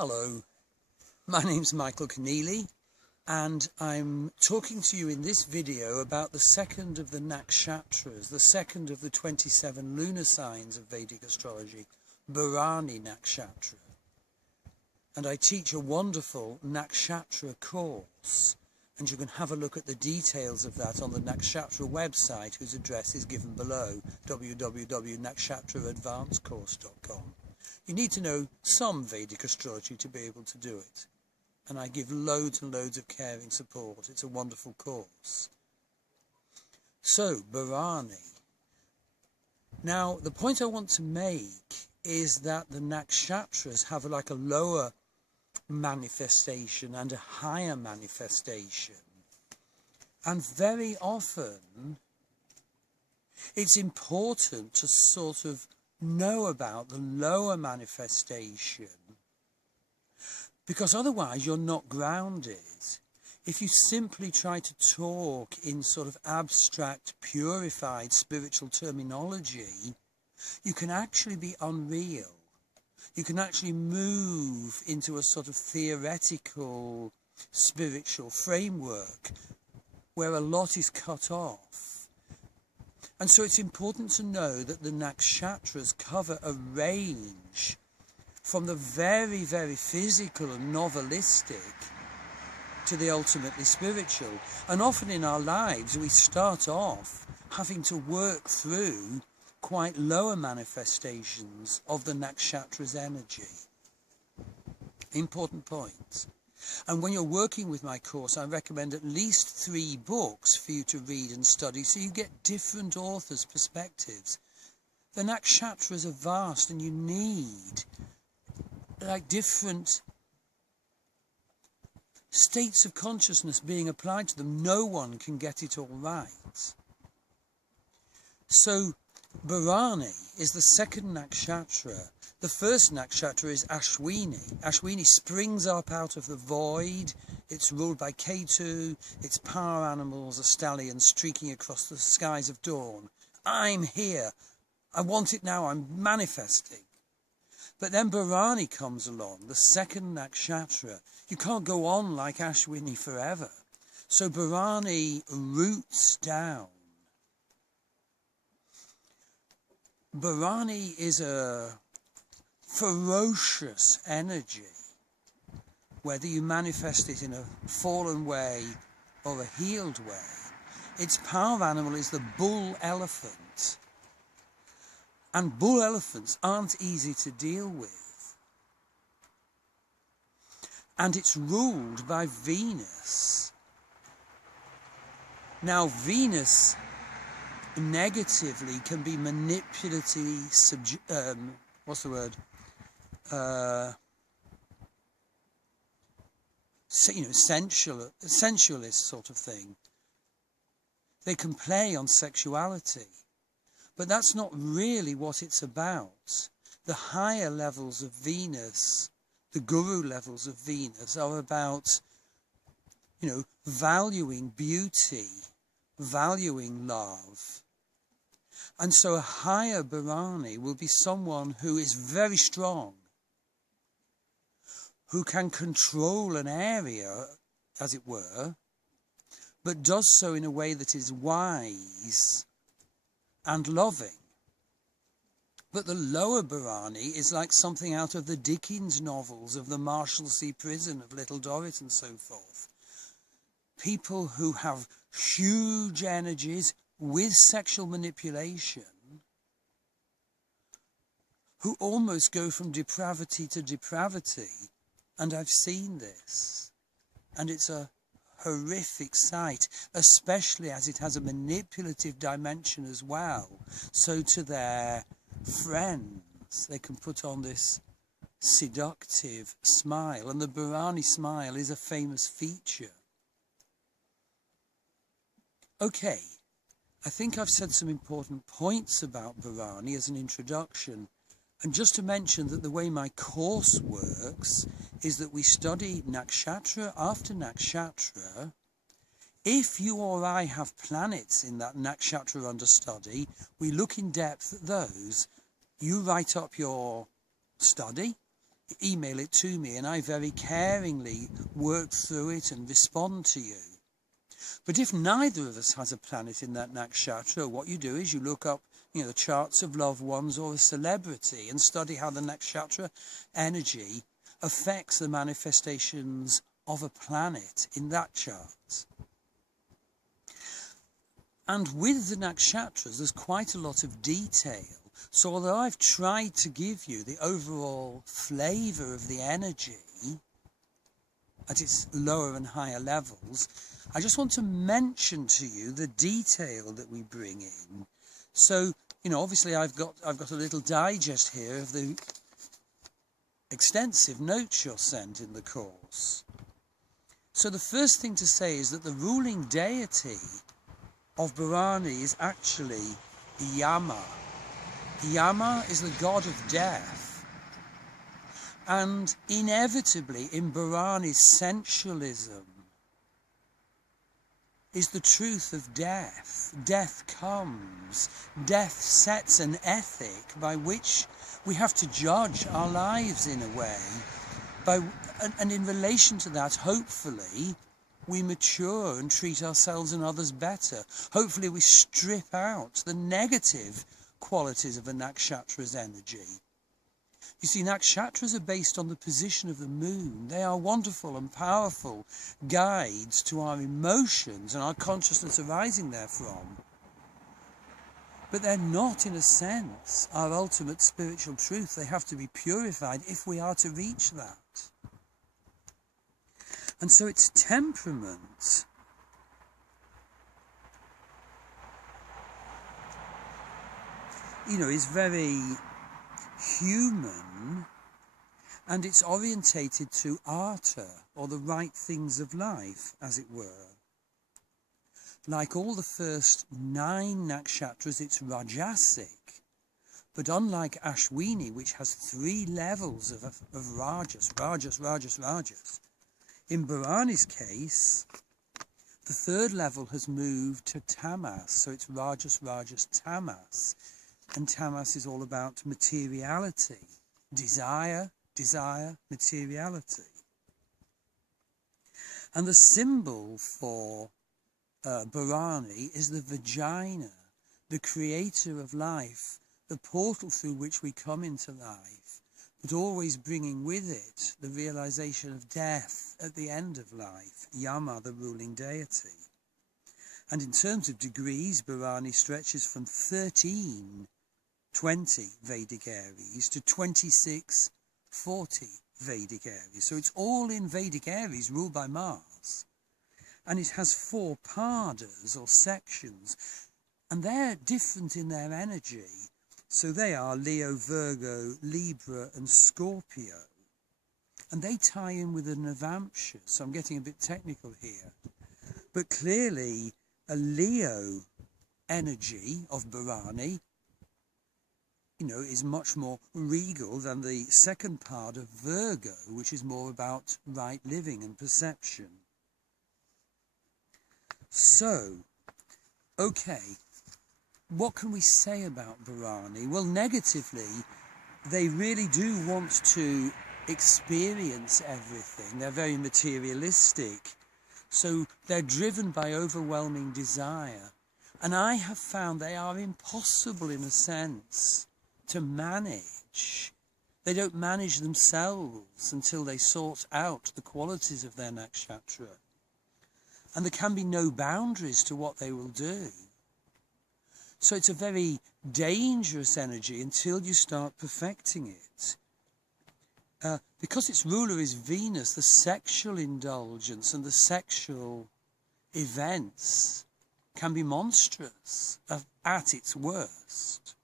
Hello, my name's Michael Conneely, and I'm talking to you in this video about the second of the Nakshatras, the second of the 27 lunar signs of Vedic astrology, Bharani Nakshatra. And I teach a wonderful Nakshatra course, and you can have a look at the details of that on the Nakshatra website, whose address is given below, www.nakshatraadvancecourse.com. You need to know some Vedic astrology to be able to do it. And I give loads and loads of caring support. It's a wonderful course. So, Bharani. Now, the point I want to make is that the Nakshatras have like a lower manifestation and a higher manifestation. And very often, it's important to sort of know about the lower manifestation, because otherwise you're not grounded. If you simply try to talk in sort of abstract, purified spiritual terminology, you can actually be unreal. You can actually move into a sort of theoretical spiritual framework where a lot is cut off. And so it's important to know that the Nakshatras cover a range from the very, very physical and novelistic to the ultimately spiritual. And often in our lives, we start off having to work through quite lower manifestations of the Nakshatra's energy. Important point. And when you're working with my course, I recommend at least 3 books for you to read and study, so you get different authors' perspectives. The Nakshatras are vast, and you need like different states of consciousness being applied to them. No one can get it all right. So Bharani is the second nakshatra. The first nakshatra is Ashwini. Ashwini springs up out of the void. It's ruled by Ketu. Its power animals are stallions streaking across the skies of dawn. I'm here. I want it now. I'm manifesting. But then Bharani comes along, the second nakshatra. You can't go on like Ashwini forever. So Bharani roots down. Bharani is a ferocious energy, whether you manifest it in a fallen way or a healed way. Its power animal is the bull elephant. And bull elephants aren't easy to deal with. And it's ruled by Venus. Now, Venus negatively can be manipulative, sensualist sort of thing. They can play on sexuality, but that's not really what it's about. The higher levels of Venus, the guru levels of Venus, are about, valuing beauty, valuing love. And so a higher Bharani will be someone who is very strong, who can control an area, as it were, but does so in a way that is wise and loving. But the lower Bharani is like something out of the Dickens novels of the Marshalsea prison of Little Dorrit and so forth. People who have huge energies with sexual manipulation, who almost go from depravity to depravity. And I've seen this. And it's a horrific sight, especially as it has a manipulative dimension as well. So to their friends, they can put on this seductive smile. And the Bharani smile is a famous feature. Okay, I think I've said some important points about Bharani as an introduction. And just to mention that the way my course works is that we study nakshatra after nakshatra. If you or I have planets in that nakshatra understudy, we look in depth at those. You write up your study, email it to me, and I very caringly work through it and respond to you. But if neither of us has a planet in that nakshatra, what you do is you look up, the charts of loved ones or a celebrity and study how the nakshatra energy affects the manifestations of a planet in that chart. And with the nakshatras, there's quite a lot of detail. So although I've tried to give you the overall flavour of the energy at its lower and higher levels, I just want to mention to you the detail that we bring in. So, obviously I've got a little digest here of the extensive notes you're sent in the course. So the first thing to say is that the ruling deity of Bharani is actually Yama. Yama is the god of death. And inevitably in Bharani's sensualism is the truth of death. Death comes. Death sets an ethic by which we have to judge our lives in a way. And in relation to that, hopefully, we mature and treat ourselves and others better. Hopefully we strip out the negative qualities of a nakshatra's energy. You see, nakshatras are based on the position of the moon. They are wonderful and powerful guides to our emotions and our consciousness arising therefrom. But they're not, in a sense, our ultimate spiritual truth. They have to be purified if we are to reach that. And so its temperament is very human, and it's orientated to artha, or the right things of life, as it were. Like all the first 9 nakshatras, it's rajasic, but unlike Ashwini, which has 3 levels of rajas, in Bharani's case, the 3rd level has moved to tamas, so it's rajas, tamas. And tamas is all about materiality, desire, materiality. And the symbol for Bharani is the vagina, the creator of life, the portal through which we come into life, but always bringing with it the realization of death at the end of life, Yama, the ruling deity. And in terms of degrees, Bharani stretches from 1320 Vedic Aries to 2640 Vedic Aries. So it's all in Vedic Aries, ruled by Mars. And it has 4 padas, or sections, and they're different in their energy. So they are Leo, Virgo, Libra and Scorpio. And they tie in with the Navamsha, so I'm getting a bit technical here. But clearly a Leo energy of Bharani, is much more regal than the second part of Virgo, which is more about right living and perception. So, okay, what can we say about Bharani? Well, negatively, they really do want to experience everything. They're very materialistic. So they're driven by overwhelming desire. And I have found they are impossible, in a sense, to manage. They don't manage themselves until they sort out the qualities of their nakshatra. And there can be no boundaries to what they will do. So it's a very dangerous energy until you start perfecting it. Because its ruler is Venus, the sexual indulgence and the sexual events can be monstrous at its worst.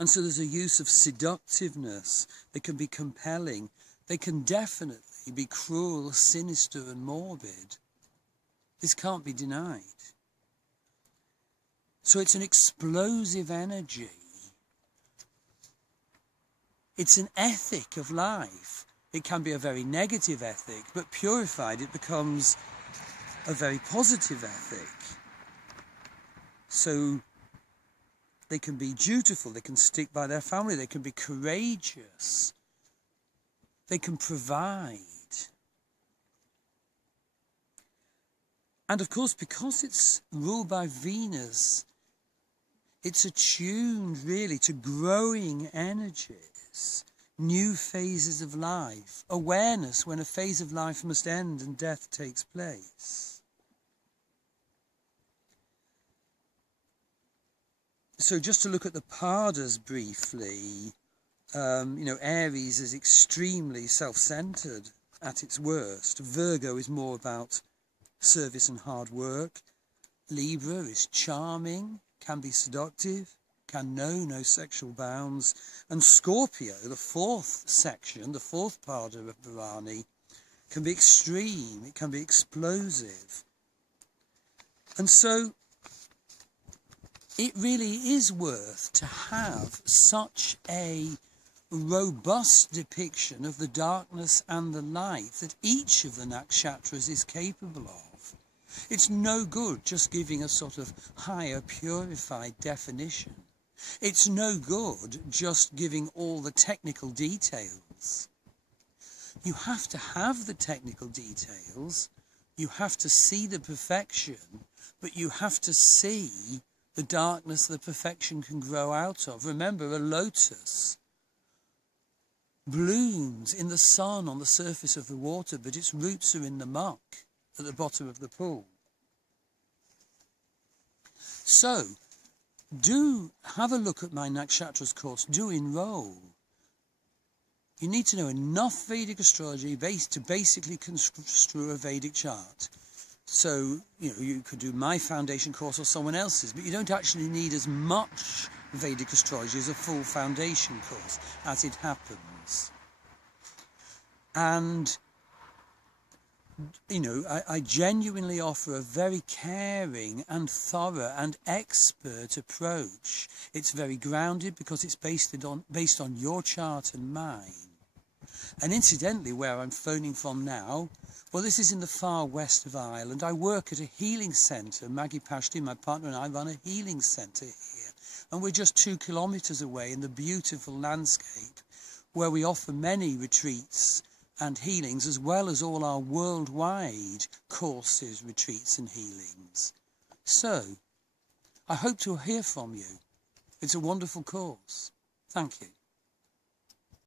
And so there's a use of seductiveness. They can be compelling. They can definitely be cruel, sinister and morbid. This can't be denied. So it's an explosive energy. It's an ethic of life. It can be a very negative ethic, but purified it becomes a very positive ethic. So They can be dutiful, they can stick by their family, they can be courageous, they can provide. And of course, because it's ruled by Venus, it's attuned really to growing energies, new phases of life, awareness when a phase of life must end and death takes place. So just to look at the Padas briefly, Aries is extremely self-centered at its worst. Virgo is more about service and hard work. Libra is charming, can be seductive, can know no sexual bounds. And Scorpio, the fourth section, the fourth Pada of Bharani, can be extreme, it can be explosive. And so it really is worth to have such a robust depiction of the darkness and the light that each of the nakshatras is capable of. It's no good just giving a sort of higher purified definition. It's no good just giving all the technical details. You have to have the technical details, you have to see the perfection, but you have to see the darkness the perfection can grow out of. Remember, a lotus blooms in the sun on the surface of the water, but its roots are in the muck at the bottom of the pool. So, do have a look at my Nakshatras course, do enroll. You need to know enough Vedic astrology to basically construe a Vedic chart. So, you could do my foundation course or someone else's, but you don't actually need as much Vedic astrology as a full foundation course, as it happens. And, I genuinely offer a very caring and thorough and expert approach. It's very grounded because it's based on your chart and mine. And incidentally, where I'm phoning from now, well, this is in the far west of Ireland. I work at a healing centre. Maggie Pashti, my partner, and I run a healing centre here. And we're just 2 kilometres away in the beautiful landscape where we offer many retreats and healings, as well as all our worldwide courses, retreats and healings. So, I hope to hear from you. It's a wonderful course. Thank you.